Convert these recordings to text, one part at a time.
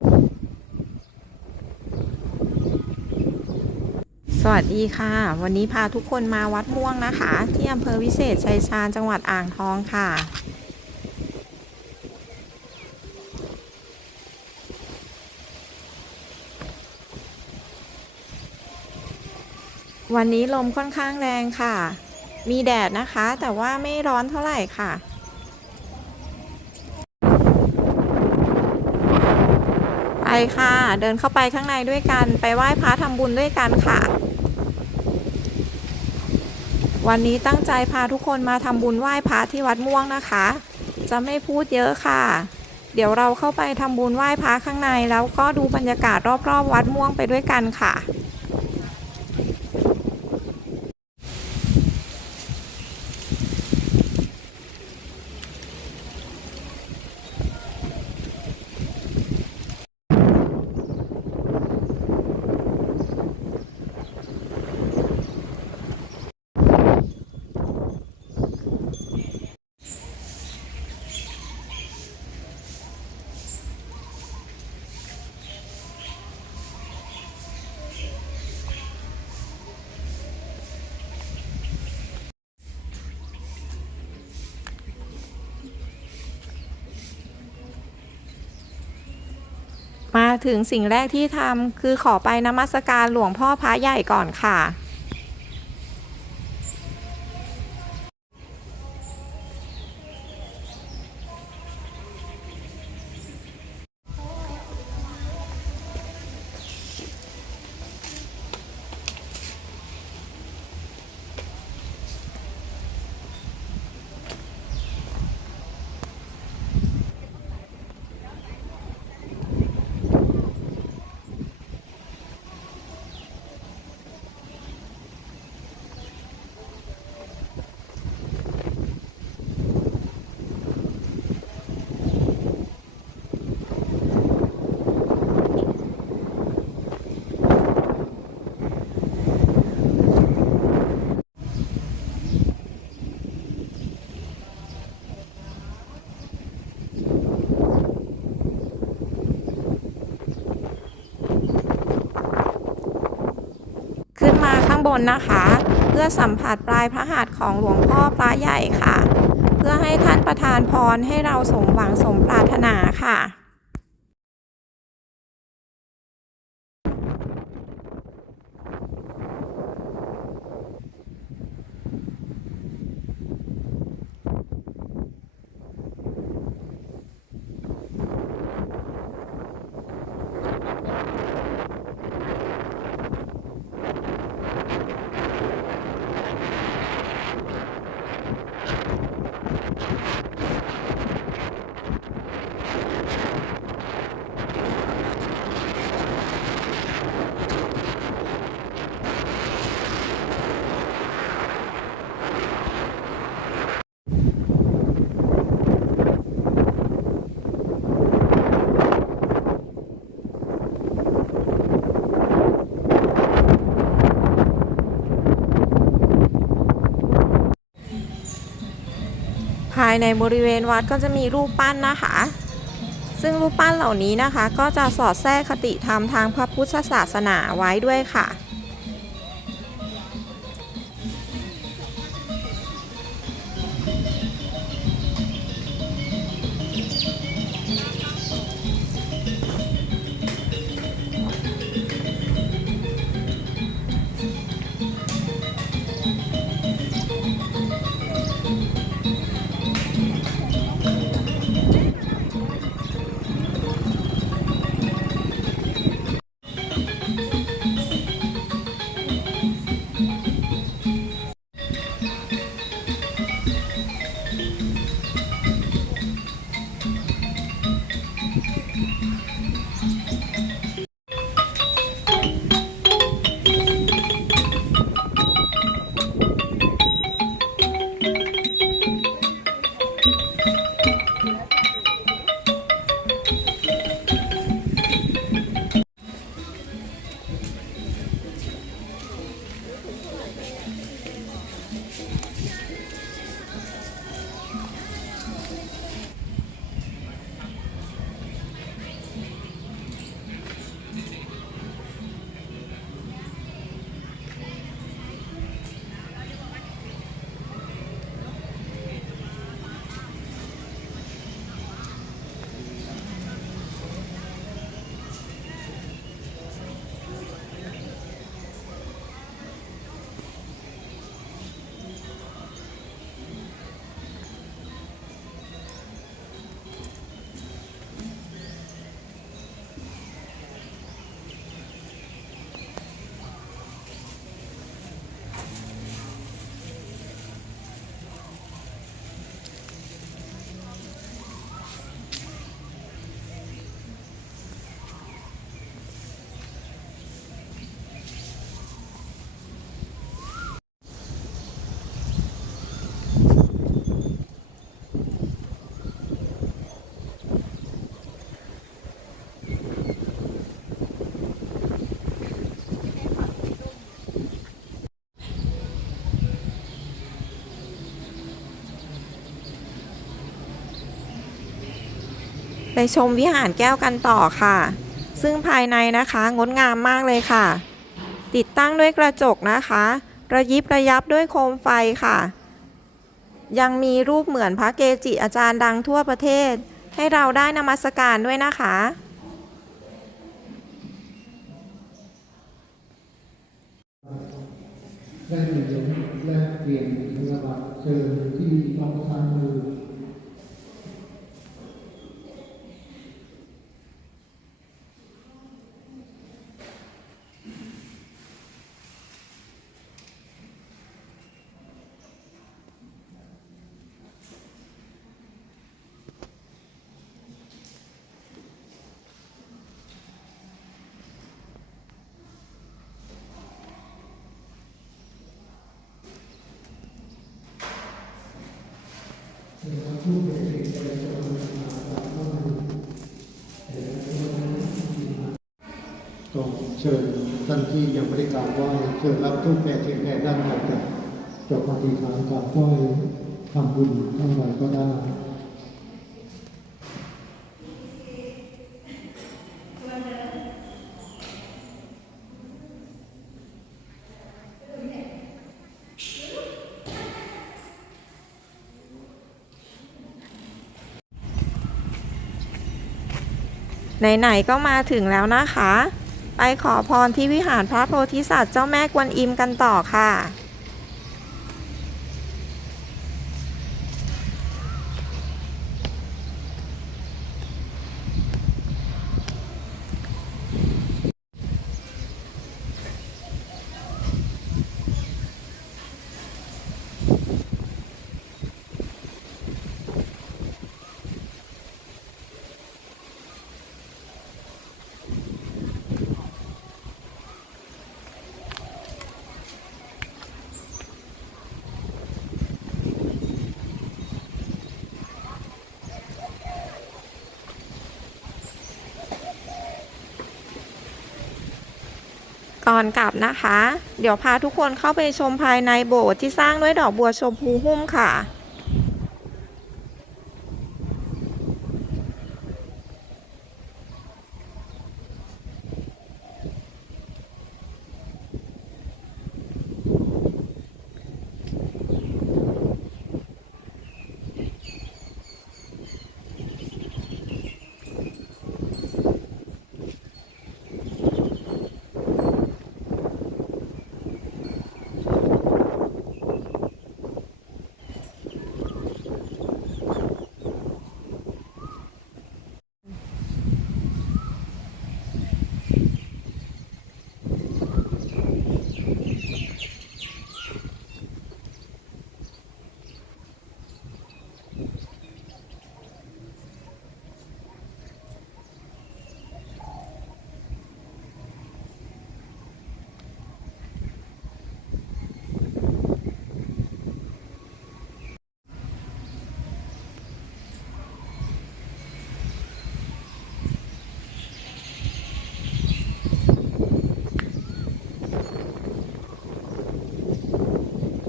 สวัสดีค่ะ วันนี้พาทุกคนมาวัดม่วงนะคะ ที่อำเภอวิเศษชัยชาญจังหวัดอ่างทองค่ะ วันนี้ลมค่อนข้างแรงค่ะ มีแดดนะคะ แต่ว่าไม่ร้อนเท่าไหร่ค่ะ ไป ค่ะ เดินเข้าไปข้างในด้วยกัน ไปไหว้พระทำบุญด้วยกันค่ะ วันนี้ตั้งใจพาทุกคนมาทำบุญไหว้พระที่วัดม่วงนะคะ จะไม่พูดเยอะค่ะ เดี๋ยวเราเข้าไปทำบุญไหว้พระข้างใน แล้วก็ดูบรรยากาศรอบๆ วัดม่วงไปด้วยกันค่ะ ถึงสิ่งแรกที่ทำคือขอไปนมัสการหลวงพ่อพระใหญ่ก่อนค่ะ มาข้างบนนะคะ เพื่อสัมผัสปลายพระหัตถ์ของหลวงพ่อพระใหญ่ค่ะ เพื่อให้ท่านประทานพรให้เราสมหวังสมปรารถนาค่ะ ภายในบริเวณวัดก็จะมีรูปปั้นนะคะ ซึ่งรูปปั้นเหล่านี้นะคะ ก็จะสอดแทรกคติธรรมทางพระพุทธศาสนาไว้ด้วยค่ะ ไปชมวิหารแก้วกันต่อค่ะ ซึ่งภายในนะคะงดงามมากเลยค่ะ ติดตั้งด้วยกระจกนะคะ ระยิบระยับด้วยโคมไฟค่ะ ยังมีรูปเหมือนพระเกจิอาจารย์ดังทั่วประเทศ ให้เราได้นมัสการด้วยนะคะได้เหรียญแลกเปลี่ยนธนบัตรเชิญที่กองทางมือ ก็เชิญท่านที่ยังไม่ได้กราบไหว้เชิญรับทุกแผ่เทียนแผ่ด้านในกับจบปฏิฐานกราบไหว้ทำบุญเท่าไหร่ก็ได้ไหนๆก็มาถึงแล้วนะคะ ไปขอพรที่วิหารพระโพธิสัตว์เจ้าแม่กวนอิมกันต่อค่ะ ตอนกลับนะคะ เดี๋ยวพาทุกคนเข้าไปชมภายในโบสถ์ที่สร้างด้วยดอกบัวชมพูหุ้มค่ะ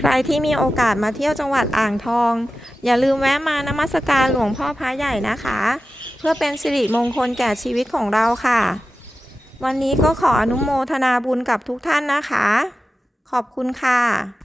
ใครที่มีโอกาสมาเที่ยวจังหวัดอ่างทอง อย่าลืมแวะมานมัสการหลวงพ่อพระใหญ่นะคะ เพื่อเป็นสิริมงคลแก่ชีวิตของเราค่ะ วันนี้ก็ขออนุโมทนาบุญกับทุกท่านนะคะ ขอบคุณค่ะ